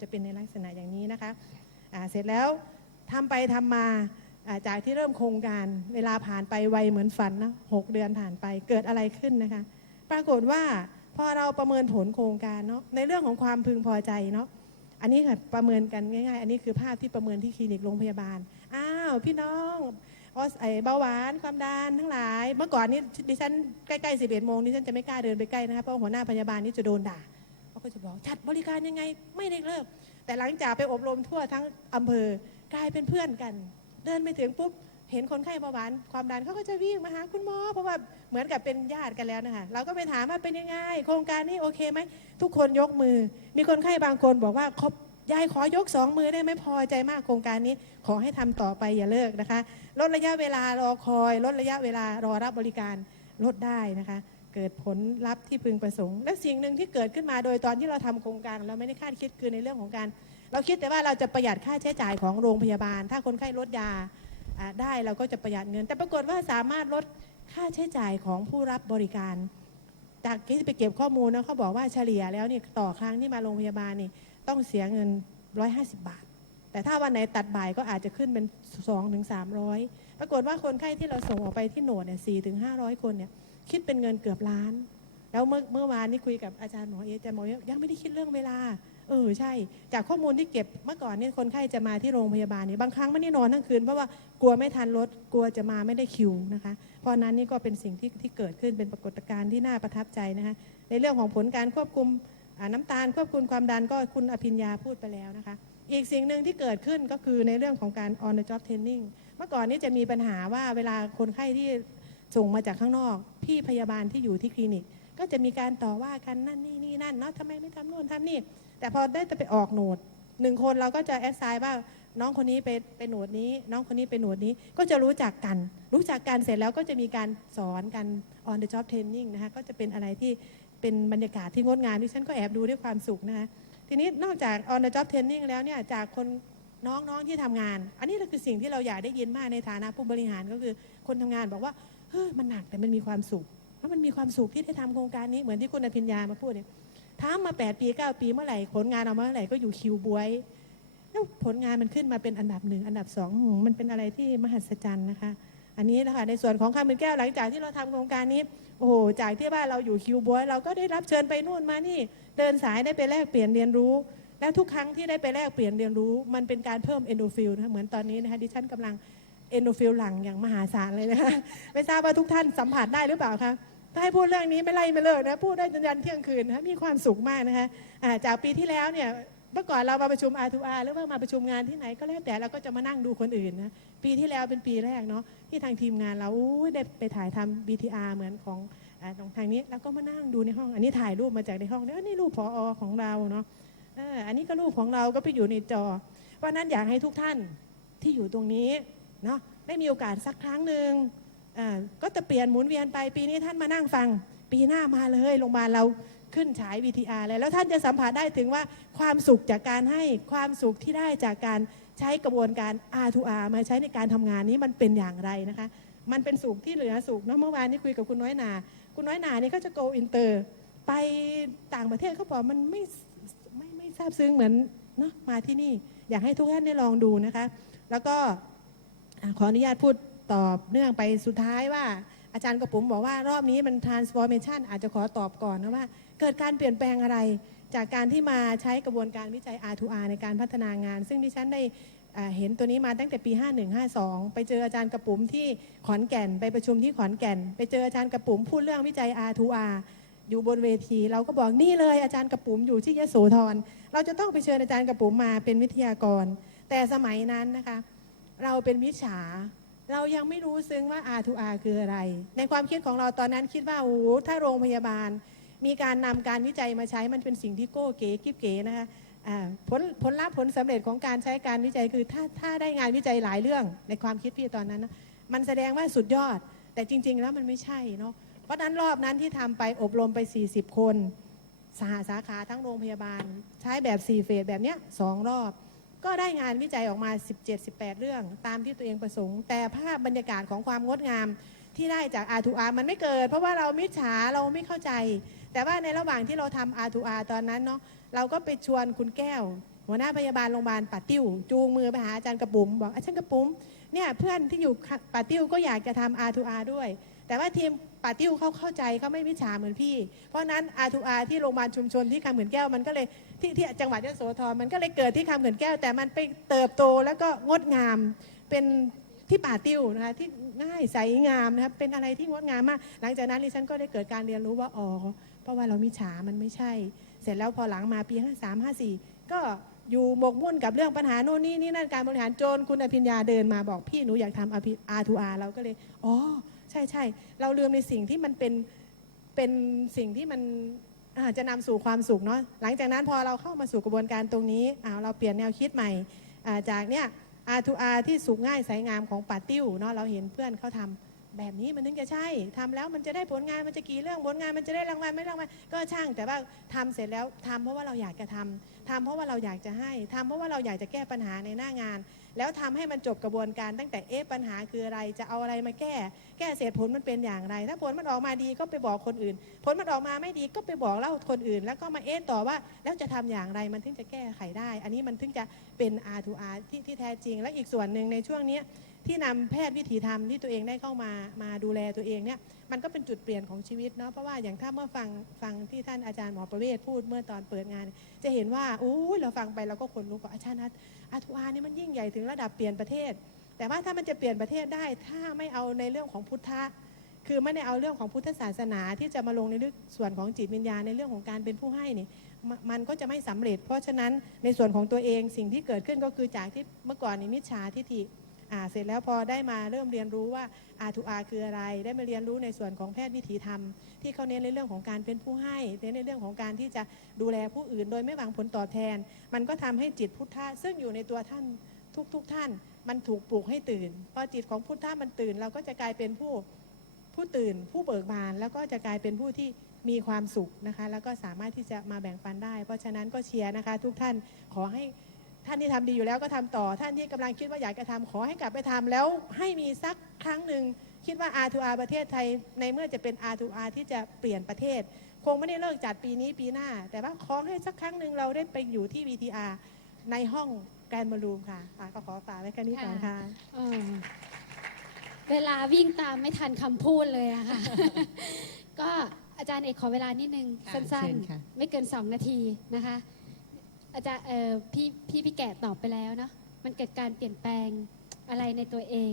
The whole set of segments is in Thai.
จะเป็นในลักษณะอย่างนี้นะคะเสร็จแล้วทำไปทำมาอ่าจากที่เริ่มโครงการเวลาผ่านไปไวเหมือนฝันนะหเดือนผ่านไปเกิดอะไรขึ้นนะคะ ปรากฏว่าพอเราประเมินผลโครงการเนาะในเรื่องของความพึงพอใจเนาะอันนี้ค่ะประเมินกันง่ายๆ อันนี้คือภาพที่ประเมินที่คลินิกโรงพยาบาล อ้าวพี่น้องออสไอเบาหวานความดันทั้งหลาย เมื่อก่อนนี้ดิฉันใกล้ๆ11โมงดิฉันจะไม่กล้าเดินไปใกล้นะคะเพราะหัวหน้าพยาบาลนี่จะโดนด่า เขาก็จะบอกจัดบริการยังไงไม่ได้เลิก แต่หลังจากไปอบรมทั่วทั้งอำเภอกลายเป็นเพื่อนกัน เดินไปถึงปุ๊บเห็นคนไข้เบาหวานความดันเขาก็จะวิ่งมาหาคุณหมอเพราะว่าเหมือนกับเป็นญาติกันแล้วนะคะเราก็ไปถามว่าเป็นยังไงโครงการนี้โอเคไหมทุกคนยกมือ มีคนไข้บางคนบอกว่าขอบยายขอยกสองมือได้ไหมพอใจมากโครงการนี้ขอให้ทำต่อไปอย่าเลิกนะคะ ลดระยะเวลารอคอย ลดระยะเวลารอรับบริการลดได้นะคะ เกิดผลลัพธ์ที่พึงประสงค์ และสิ่งหนึ่งที่เกิดขึ้นมาโดยตอนที่เราทำโครงการ เราไม่ได้คาดคิดคือในเรื่องของการ เราคิดแต่ว่าเราจะประหยัดค่าใช้จ่ายของโรงพยาบาล ถ้าคนไข้ลดยาได้เราก็จะประหยัดเงิน แต่ปรากฏว่าสามารถลดค่าใช้จ่ายของผู้รับบริการ จากที่ไปเก็บข้อมูลนะเขาบอกว่าเฉลี่ยแล้วนี่ต่อครั้งที่มาโรงพยาบาลนี่ต้องเสียเงิน 150 บาท แต่ถ้าวันไหนตัดบ่ายก็อาจจะขึ้นเป็น 2-300ถึง300ปรากฏว่าคนไข้ที่เราส่งออกไปที่โหนดเนี่ย4ถึง500 คนเนี่ย คิดเป็นเงินเกือบล้าน แล้วเมื่อเมื่อวานนี้คุยกับอาจารย์หมอเออาจารย์หมอเอยังไม่ได้คิดเรื่องเวลา เออใช่ จากข้อมูลที่เก็บเมื่อก่อนเนี่ยคนไข้จะมาที่โรงพยาบาลเนี่ยบางครั้งไม่ได้นอนทั้งคืนเพราะว่ากลัวไม่ทันรถกลัวจะมาไม่ได้คิวนะคะ เพราะนั้นนี่ก็เป็นสิ่งที่ที่เกิดขึ้นเป็นปรากฏการณ์ที่น่าประทับใจนะคะในเรื่องของผลการควบคุมน้ำตาลควบคุมความดันก็คุณอภิญญาพูดไปแล้วนะคะ อีกสิ่งหนึ่งที่เกิดขึ้นก็คือในเรื่องของการ on the job training เมื่อก่อนนี้จะมีปัญหาว่าเวลาคนไข้ที่ ส่งมาจากข้างนอก พี่พยาบาลที่อยู่ที่คลินิก ก็จะมีการต่อว่ากันนั่นนี่นี่นั่นเนาะทำไมไม่ทำโน่นทำนี่ แต่พอได้จะไปออกโหนดหนึ่งคนเราก็จะแอดไซน์ว่าน้องคนนี้ไปไปโหนดนี้ น้องคนนี้ไปโหนดนี้ก็จะรู้จักกัน รู้จักกันเสร็จแล้วก็จะมีการสอนกัน on the job training นะคะก็จะเป็นอะไรที่เป็นบรรยากาศที่งดงามที่ฉันก็แอบดูด้วยความสุขนะคะทีนี้นอกจาก on the job training แล้วเนี่ยจากคนน้องๆที่ทำงาน อันนี้ก็คือสิ่งที่เราอยากได้ยินมากในฐานะผู้บริหารก็คือคนทำงานบอกว่า เฮ้ยมันหนักแต่มันมีความสุขแล้วมันมีความสุขที่ได้ทำโครงการนี้เหมือนที่คุณอภิญญามาพูดเนี่ยทำมา 8 ปี 9 ปีเมื่อไหร่ผลงานออกมาเมื่อไหร่ก็อยู่คิวบวยแล้วผลงานมันขึ้นมาเป็นอันดับหนึ่งอันดับสองมันเป็นอะไรที่มหัศจรรย์นะคะ อันนี้นะคะในส่วนของคำเป็นแก้วหลังจากที่เราทำโครงการนี้โอ้โหจากที่ว่าเราอยู่คิวบวยเราก็ได้รับเชิญไปนู่นมานี่ เดินสายได้ไปแลกเปลี่ยนเรียนรู้ แล้วทุกครั้งที่ได้ไปแลกเปลี่ยนเรียนรู้ มันเป็นการเพิ่มเอนโดฟิลนะเหมือนตอนนี้นะคะดิฉันกำลัง เอนโดฟิลหลังอย่างมหาศาลเลยนะคะไม่ทราบว่าทุกท่านสัมผัสได้หรือเปล่าคะถ้าให้พูดเรื่องนี้ไม่ไล่ไม่เลิกนะพูดได้จนยันเที่ยงคืนนะมีความสุขมากนะคะาจากปีที่แล้วเนี่ยเมื่อก่อนเรามาประชุม R2R หรือว่ามาประชุมงานที่ไหนก็แล้วแต่เราก็จะมานั่งดูคนอื่นนะปีที่แล้วเป็นปีแรกเนาะที่ทางทีมงานเราได้ไปถ่ายทำ BTR เหมือนของอตรงทางนี้แล้วก็มานั่งดูในห้อง อันนี้ถ่ายรูปมาจากในห้องเนี่ยนี่รูปพออของเราเนาะอันนี้ก็รูปของเราก็ไปอยู่ในจอ เพราะนั้นอยากให้ทุกท่านที่อยู่ตรงนี้ เนาะได้มีโอกาสสักครั้งหนึ่งก็จะเปลี่ยนหมุนเวียนไปปีนี้ท่านมานั่งฟัง ปีหน้ามาเลยโรงพยาบาลเราขึ้นฉาย VTR เลยแล้วท่านจะสัมผัสได้ถึงว่าความสุขจากการให้ความสุขที่ได้จากการใช้กระบวนการ R2R มาใช้ในการทำงานนี้มันเป็นอย่างไรนะคะ มันเป็นสุขที่เหลือสุขเนอะเมื่อวานนี้คุยกับคุณน้อยนา คุณน้อยนานี่ก็จะ go inter ไปต่างประเทศเขาบอกมันไม่ไม่ไม่ทราบซึ้งเหมือนเนาะมาที่นี่ อยากให้ทุกท่านได้ลองดูนะคะ แล้วก็ ขออนุญาตพูดตอบเนื่องไปสุดท้ายว่า อาจารย์กระปุ๋มบอกว่ารอบนี้มัน transformation อาจจะขอตอบก่อนนะว่า เกิดการเปลี่ยนแปลงอะไร จากการที่มาใช้กระบวนการวิจัย R2R ในการพัฒนางาน ซึ่งดิฉันได้เห็นตัวนี้มาตั้งแต่ปี 5152 ไปเจออาจารย์กระปุ๋มที่ขอนแก่น ไปประชุมที่ขอนแก่น ไปเจออาจารย์กระปุ๋มพูดเรื่องวิจัย R2R อยู่บนเวที เราก็บอกนี่เลยอาจารย์กระปุ๋มอยู่ที่ยโสธร เราจะต้องไปเชิญอาจารย์กระปุ๋มมาเป็นวิทยากร แต่สมัยนั้นนะคะ เราเป็นมิจฉา เรายังไม่รู้ซึ้งว่า R2R คืออะไร ในความคิดของเราตอนนั้นคิดว่าโอ้ถ้าโรงพยาบาล มีการนำการวิจัยมาใช้มันเป็นสิ่งที่โก้เก๋กิ๊บเก๋นะคะผลผลลัพธ์ผลสำเร็จของการใช้การวิจัยคือถ้าถ้าได้งานวิจัยหลายเรื่องในความคิดพี่ตอนนั้นนะมันแสดงว่าสุดยอด แต่จริง ๆ แล้วมันไม่ใช่เนาะเพราะนั้นรอบนั้นที่ทำไปอบรมไป 40 คนสหสาขาทั้งโรงพยาบาล ใช้แบบ4เฟสแบบเนี้ยสองรอบ ก็ได้งานวิจัยออกมา 17-18 เรื่อง ตามที่ตัวเองประสงค์ แต่ภาพบรรยากาศของความงดงามที่ได้จาก R2R มันไม่เกิด เพราะว่าเรามิจฉาเราไม่เข้าใจ แต่ว่าในระหว่างที่เราทำ R2R ตอนนั้นเนาะเราก็ไปชวนคุณแก้ว หัวหน้าพยาบาลโรงพยาบาลป่าติ้ว จูงมือไปหาอาจารย์กระปุ๋มบอกอาจารย์กระปุ๋มเนี่ยเพื่อนที่อยู่ป่าติ้วก็อยากจะทำ R2R ด้วย แต่ว่าทีมป่าติ้วเขาเข้าใจเขาไม่วิชาเหมือนพี่ เพราะนั้น R2R ที่โรงพยาบาลชุมชนที่คำเขื่อนแก้วมันก็เลยที่ที่จังหวัดยโสธรมันก็เลยเกิดที่คำเขื่อนแก้ว แต่มันไปเติบโตแล้วก็งดงามเป็นที่ป่าติ้วนะคะที่ง่ายใสงามนะครับเป็นอะไรที่งดงามมาก หลังจากนั้นดิฉันก็ได้เกิดการเรียนรู้ว่าอ๋อเพราะว่าเรามิจฉามันไม่ใช่ เสร็จแล้วพอหลังมาปี 53 54 ก็อยู่หมกมุ่นกับเรื่องปัญหาโน่นนี่นี่นั่นการบริหารโจรคุณอภิญญาเดินมาบอกพี่หนูอยากทำ R2R เราก็เลยอ๋อ ใช่ใช่เราลืมในสิ่งที่มันเป็นเป็นสิ่งที่มันจะนำสู่ความสุขเนาะหลังจากนั้นพอเราเข้ามาสู่กระบวนการตรงนี้เราเปลี่ยนแนวคิดใหม่จากเนี่ย R2R ที่สุกง่ายสายงามของป่าติ้วเนาะเราเห็นเพื่อนเขาทำ แบบนี้มันถึงจะใช่ทำแล้วมันจะได้ผลงานมันจะกี่เรื่องผลงานมันจะได้รางวัลไม่รางวัลก็ช่าง แต่ว่าทำเสร็จแล้วทำเพราะว่าเราอยากจะทำทำเพราะว่าเราอยากจะให้ทำเพราะว่าเราอยากจะแก้ปัญหาในหน้างาน แล้วทำให้มันจบกระบวนการตั้งแต่เอ๊ะปัญหาคืออะไรจะเอาอะไรมาแก้ แก้เสร็จผลมันเป็นอย่างไร ถ้าผลมันออกมาดีก็ไปบอกคนอื่น ผลมันออกมาไม่ดีก็ไปบอกเล่าคนอื่น แล้วก็มาเอ๊ะต่อว่า แล้วจะทำอย่างไรมันถึงจะแก้ไขได้ อันนี้มันถึงจะเป็น R2R ที่ที่แท้จริง และอีกส่วนหนึ่งในช่วงนี้ ที่นำแพทย์วิถีธรรมที่ตัวเองได้เข้ามามาดูแลตัวเองเนี่ยมันก็เป็นจุดเปลี่ยนของชีวิตเนาะเพราะว่าอย่างถ้าเมื่อฟังฟังที่ท่านอาจารย์หมอประเวศพูดเมื่อตอนเปิดงาน จะเห็นว่าอู้เราฟังไปเราก็ขนลุกว่าอาจารย์นัทอาทูอานี่มันยิ่งใหญ่ถึงระดับเปลี่ยนประเทศ แต่ว่าถ้ามันจะเปลี่ยนประเทศได้ ถ้าไม่เอาในเรื่องของพุทธะคือไม่ได้เอาเรื่องของพุทธศาสนาที่จะมาลงในเรื่องส่วนของจิตวิญญาณในเรื่องของการเป็นผู้ให้นี่มมันก็จะไม่สำเร็จ เพราะฉะนั้นในส่วนของตัวเองสิ่งที่เกิดขึ้นก็คือจากที่เมื่อก่อนนี่มิจฉาทิฏฐิ อ่าเสร็จแล้วพอได้มาเริ่มเรียนรู้ว่า R2R คืออะไร ได้มาเรียนรู้ในส่วนของแพทย์วิถีธรรม ที่เขาเน้นในเรื่องของการเป็นผู้ให้เน้นในเรื่องของการที่จะดูแลผู้อื่น โดยไม่หวังผลตอบแทน มันก็ทำให้จิตพุทธะซึ่งอยู่ในตัวท่านทุกๆทท่าน มันถูกปลุกให้ตื่นพอจิตของพุทธะมันตื่น เราก็จะกลายเป็นผู้ผู้ตื่น ผู้เบิกบาน แล้วก็จะกลายเป็นผู้ที่มีความสุขนะคะ แล้วก็สามารถที่จะมาแบ่งปันได้ เพราะฉะนั้นก็เชียร์นะคะ ทุกท่านขอให้ ท่านที่ทำดีอยู่แล้วก็ทำต่อ ท่านที่กำลังคิดว่าอยากจะทำขอให้กลับไปทำแล้วให้มีสักครั้งหนึ่งคิดว่า R2R ประเทศไทย ในเมื่อจะเป็น R2R ที่จะเปลี่ยนประเทศ คงไม่ได้เลิกจัดปีนี้ปีหน้า แต่ว่าขอให้สักครั้งหนึ่งเราได้ไปอยู่ที่ VTR ในห้องแกรนด์บอลลูมค่ะอะก็ขอฝากไว้แค่นี้ก่อนค่ะเออเวลาวิ่งตามไม่ทันคำพูดเลยอะค่ะ ก็อาจารย์เอกขอเวลานิดนึงค่ะสั้นเชิญค่ะๆไม่เกินสองนาทีนะคะ อาจารย์เออพี่พี่พี่แกะตอบไปแล้วเนาะมันเกิดการเปลี่ยนแปลงอะไรในตัวเอง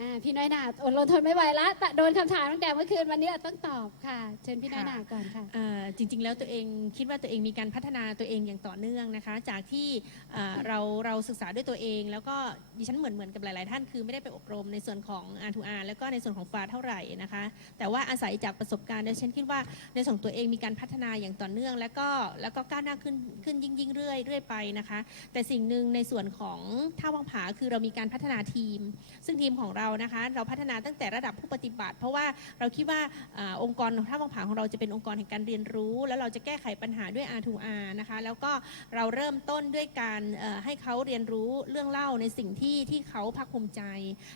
อ่าพี่น้อยหนาอดรนทนไม่ไหวละตะโดนคำถามตั้งแต่เมื่อคืนวันนี้ต้องตอบค่ะ เชิญพี่น้อยหนาก่อนค่ะ เอ่อจริงๆ แล้วตัวเองคิดว่าตัวเองมีการพัฒนาตัวเองอย่างต่อเนื่องนะคะ จากที่เอ่อเราเราศึกษาด้วยตัวเอง แล้วก็ดิฉันเหมือนเหมือนกับหลายๆ ท่านคือไม่ได้ไปอบรมในส่วนของ R2R แล้วก็ในส่วนของฟาเท่าไหร่นะคะ แต่ว่าอาศัยจากประสบการณ์ดิฉันคิดว่าในส่วนของตัวเองมีการพัฒนาอย่างต่อเนื่อง แล้วก็แล้วก็ก้าวหน้าขึ้นขึ้นยิ่งยิ่งเรื่อยเรื่อยไปนะคะ แต่สิ่งหนึ่งในส่วนของท่าวังผาคือเรามีการพัฒนาทีม ซึ่งทีมของเรานะคะ เราพัฒนาตั้งแต่ระดับผู้ปฏิบัติ เพราะว่าเราคิดว่าอองค์กรท่าวังผาของเราจะเป็นองค์กรแห่งการเรียนรู้ แล้วเราจะแก้ไขปัญหาด้วย R2R นะคะแล้วก็เราเริ่มต้นด้วยการเอ่อให้เขาเรียนรู้เรื่องเล่าในสิ่งที่ที่เขาภาคภูมิใจ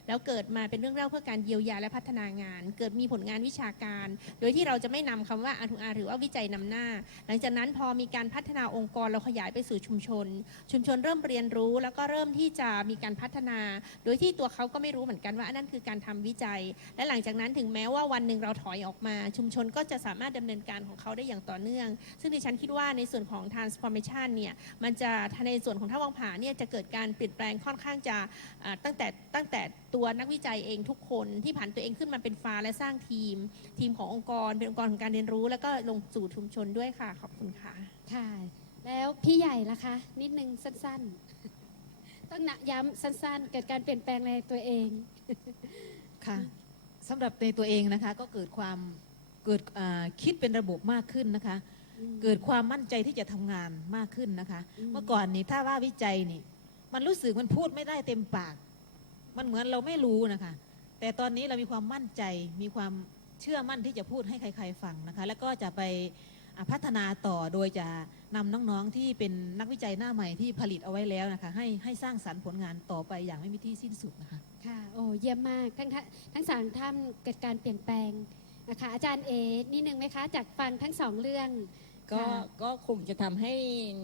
แล้วเกิดมาเป็นเรื่องเล่าเพื่อการเยียวยาและพัฒนางาน เกิดมีผลงานวิชาการ โดยที่เราจะไม่นำคำว่า R2R หรือว่าวิจัยนำหน้า หลังจากนั้นพอมีการพัฒนาองค์กรเราขยายไปสู่ชุมชน ชุมชนเริ่มเรียนรู้ แล้วก็เริ่มที่จะมีการพัฒนา โดยที่ตัวเขาก็ไม่รู้เหมือนกันว่าอันนั้นคือการทำวิจัย และหลังจากนั้นถึงแม้ว่าวันหนึ่งเราถอยออกมา ชุมชนก็จะสามารถดำเนินการของเขาได้อย่างต่อเนื่อง ซึ่งดิฉันคิดว่าในส่วนของ transformation เนี่ยมันจะในส่วนของท่าวังผาเนี่ยจะเกิดการเปลี่ยนแปลงค่อนข้างจะตั้งแต่ตั้งแต่ตัวนักวิจัยเองทุกคนที่ผ่านตัวเองขึ้นมาเป็นฟ้าและสร้างทีม ทีมขององค์กรเป็นองค์กรของการเรียนรู้ แล้วก็ลงสู่ชุมชนด้วยค่ะขอบคุณค่ะค่ะ แล้วพี่ใหญ่ล่ะคะ นิดนึงสั้น ๆ ต้องนะย้ำสั้นๆ เกิดการเปลี่ยนแปลงในตัวเอง ค่ะสำหรับในตัวเองนะคะ ก็เกิดความเกิดอ่าคิดเป็นระบบมากขึ้นนะคะ เกิดความมั่นใจที่จะทำงานมากขึ้นนะคะอืมเมื่อก่อนนี่ถ้าว่าวิจัยนี่มันรู้สึกมันพูดไม่ได้เต็มปาก มันเหมือนเราไม่รู้นะคะ แต่ตอนนี้เรามีความมั่นใจมีความเชื่อมั่นที่จะพูดให้ใคร ๆ ฟังนะคะ แล้วก็จะไปอ่า พัฒนาต่อโดยจะนำน้องๆที่เป็นนักวิจัยหน้าใหม่ที่ผลิตเอาไว้แล้วนะคะ ให้ให้สร้างสรรค์ผลงานต่อไปอย่างไม่มีที่สิ้นสุดนะคะค่ะโอ้เยี่ยมมากทั้งทั้งสามท่านเกิดการเปลี่ยนแปลงนะคะอาจารย์เอนิดนึงไหมคะจากฟังทั้งสองเรื่อง ก็ค่ะก็คงจะทำให้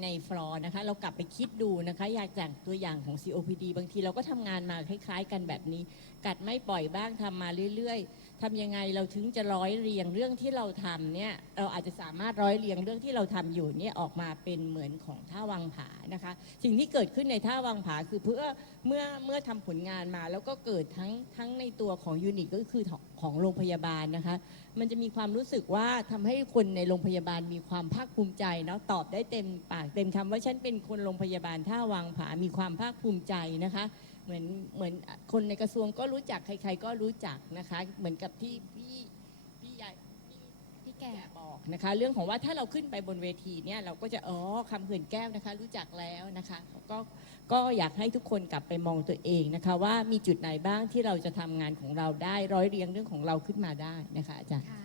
ในฟลอร์นะคะ เรากลับไปคิดดูนะคะอยากจากตัวอย่างของ COPD บางทีเราก็ทำงานมาคล้าย ๆ กันแบบนี้ กัดไม่ปล่อยบ้างทำมาเรื่อยๆทำยังไงเราถึงจะร้อยเรียงเรื่องที่เราทำเนี่ยเราอาจจะสามารถร้อยเรียงเรื่องที่เราทำอยู่เนี่ยออกมาเป็นเหมือนของท่าวังผานะคะ สิ่งที่เกิดขึ้นในท่าวังผาคือเพื่อเมื่อเมื่อทำผลงานมาแล้วก็เกิดทั้งทั้งในตัวของยูนิตก็คือของโรงพยาบาลนะคะ มันจะมีความรู้สึกว่าทำให้คนในโรงพยาบาลมีความภาคภูมิใจเนาะตอบได้เต็มปากเต็มคำว่าฉันเป็นคนโรงพยาบาลท่าวังผา มีความภาคภูมิใจนะคะ เหมือนเหมือนคนในกระทรวงก็รู้จักใคร ๆ ก็รู้จักนะคะ เหมือนกับที่พี่ ก่แกบอกนะคะ เรื่องของว่าถ้าเราขึ้นไปบนเวทีเนี่ยเราก็จะอ๋อคำเขื่อนแก้วนะคะ รู้จักแล้วนะคะก็ก็อยากให้ทุกคนกลับไปมองตัวเองนะคะ ว่ามีจุดไหนบ้างที่เราจะทำงานของเราได้ร้อยเรียงเรื่องของเราขึ้นมาได้นะคะอาจารย์ ค่ะ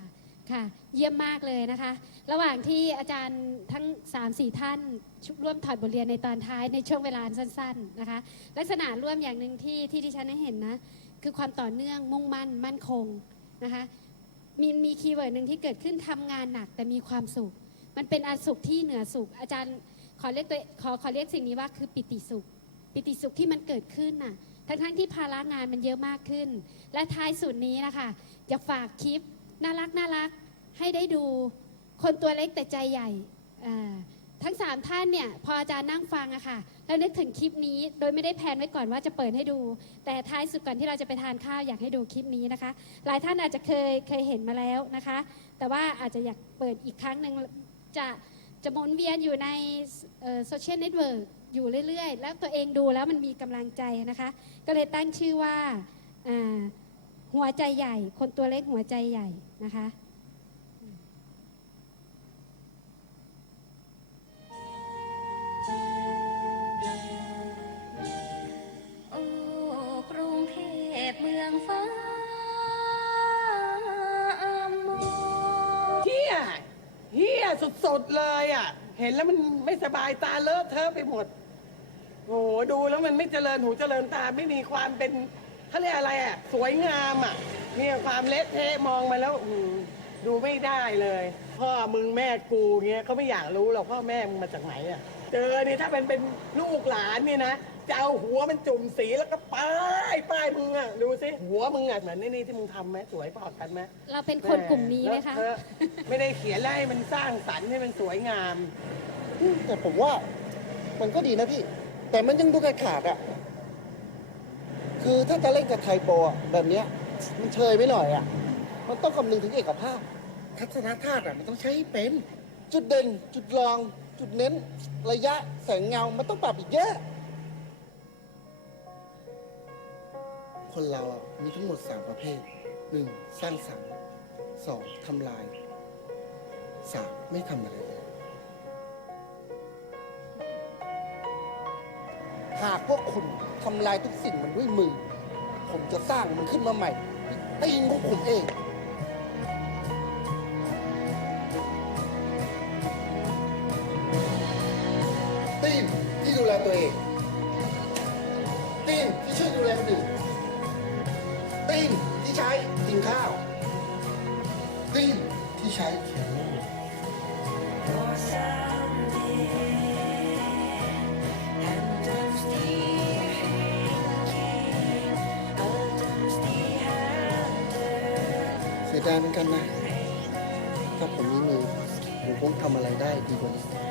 ค่ะเยี่ยมมากเลยนะคะ ระหว่างที่อาจารย์ทั้ง 3-4 ท่านร่วมถอดบทเรียนในตอนท้ายในช่วงเวลาสั้น ๆนะคะ ลักษณะร่วมอย่างหนึ่งที่ที่ที่ฉันได้เห็นนะ คือความต่อเนื่องมุ่งมั่นมั่นคงนะคะ มีมีคีย์เวิร์ดหนึ่งที่เกิดขึ้นทำงานหนักแต่มีความสุข มันเป็นอันสุขที่เหนือสุข อาจารย์ขอเรียกตัวขอขอเรียกสิ่งนี้ว่าคือปิติสุข ปิติสุขที่มันเกิดขึ้นน่ะ ทั้งทั้งๆที่ภาระงานมันเยอะมากขึ้น และท้ายสุดนี้นะคะอยากฝากคลิปน่ารักน่ารักให้ได้ดู คนตัวเล็กแต่ใจใหญ่อ่า ทั้งสามท่านเนี่ยพออาจารย์นั่งฟังอะค่ะแล้วนึกถึงคลิปนี้โดยไม่ได้แพลนไว้ก่อนว่าจะเปิดให้ดู แต่ท้ายสุดก่อนที่เราจะไปทานข้าวอยากให้ดูคลิปนี้นะคะ หลายท่านอาจจะเคยเคยเห็นมาแล้วนะคะ แต่ว่าอาจจะอยากเปิดอีกครั้งหนึ่งจะจะหมุนเวียนอยู่ในโซเชียลเน็ตเวิร์กอยู่เรื่อยๆ แล้วตัวเองดูแล้วมันมีกำลังใจนะคะ ก็เลยตั้งชื่อว่าหัวใจใหญ่ คนตัวเล็กหัวใจใหญ่นะคะ พเมืองฟ้าเฮียเฮียสุดๆเลยอะ เห็นแล้วมันไม่สบายตาเลอะเทอะไปหมดโหดูแล้วมันไม่เจริญหูเจริญตาไม่มีความเป็นเขาเรียกอะไรอะ สวยงามอะเนี่ยความเละเทะมองมาแล้วอืมดูไม่ได้เลย พ่อมึงแม่กูเงี้ยเขาไม่อยากรู้หรอกพ่อแม่มึงมาจากไหนอะเจอเนี่ยถ้าเป็นเป็นลูกหลานเนี่ยนะ จะเอาหัวมันจุ่มสีแล้วก็ป้ายป้ายมึงอะดูสิหัวมึงอะเหมือนในนี่ที่มึงทำไหมสวยพอกันไหมเราเป็นคนกลุ่มนี้ไหมคะเลอเทอไม่ได้เขียนแล้วให้มันสร้างสรรค์ให้มันสวยงามแต่ผมว่ามันก็ดีนะพี่ แต่มันยังดูขาดขาดๆอะคือถ้าจะเล่นกับไทยโปรอะแบบเนี้ยมันเชยไปหน่อยอะมันต้องคำนึงถึงเอกภาพ ทัศนธาตุอะมันต้องใช้ให้เป็น จุดเด่น จุดรอง จุดเน้น ระยะแสงเงา มันต้องปรับอีกเยอะ คนเราอะมีทั้งหมด 3 ประเภท 1. สร้างสรรค์ 2. ทำลาย 3. ไม่ทำอะไรเลยหากพวกคุณทำลายทุกสิ่งมันด้วยมือ ผมจะสร้างมันขึ้นมาใหม่ด้วยตีนของผมเองตีนที่ดูแลตัวเอง ช้กินข้าวตีนที่ใช้เขียนรูปเสียดายเหมือนกันนะ ถ้าผมมีมือผมคงทำอะไรได้ดีกว่านี้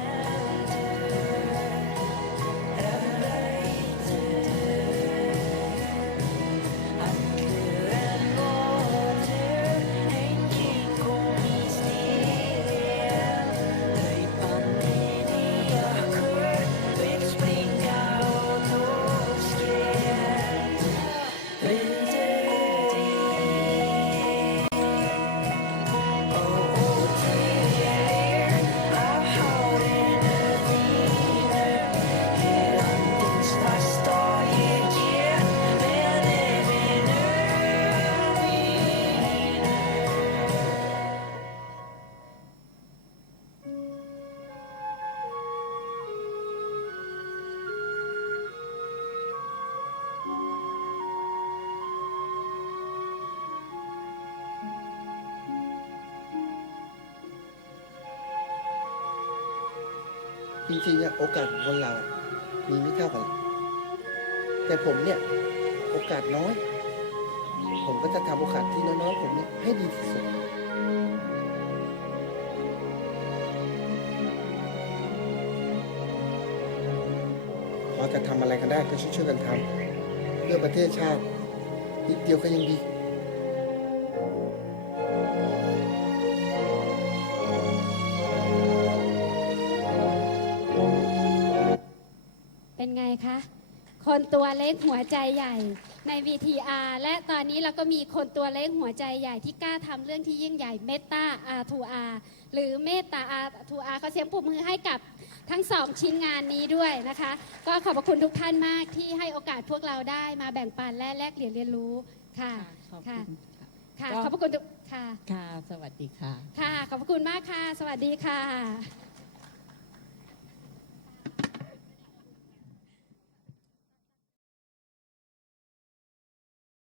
ริงๆอะโอกาสของคนเรา มีไม่เท่ากัน แต่ผมเนี่ย โอกาสน้อย ผมก็จะทำโอกาสที่น้อยๆผมเนี่ยให้ดีที่สุดพอจะทำอะไรกันได้ก็ช่วยๆกันทำเพื่อประเทศชาตินิดเดียวก็ยังดี คนตัวเล็กหัวใจใหญ่ใน VTR และตอนนี้เราก็มีคนตัวเล็กหัวใจใหญ่ที่กล้าทำเรื่องที่ยิ่งใหญ่เมตตา R2R หรือเมตตา R2R ขอเสียงปรบมือให้กับทั้งสองชิ้นงานนี้ด้วยนะคะ ก็ขอบพระคุณทุกท่านมากที่ให้โอกาสพวกเราได้มาแบ่งปันและแลกเปลี่ยนเรียนรู้ค่ะขอบค่ะคุณค่ะก็ขอบพระคุณทุกค่ะ ค่ะ สวัสดีค่ะ ค่ะ ขอบพระคุณมากค่ะ สวัสดีค่ะ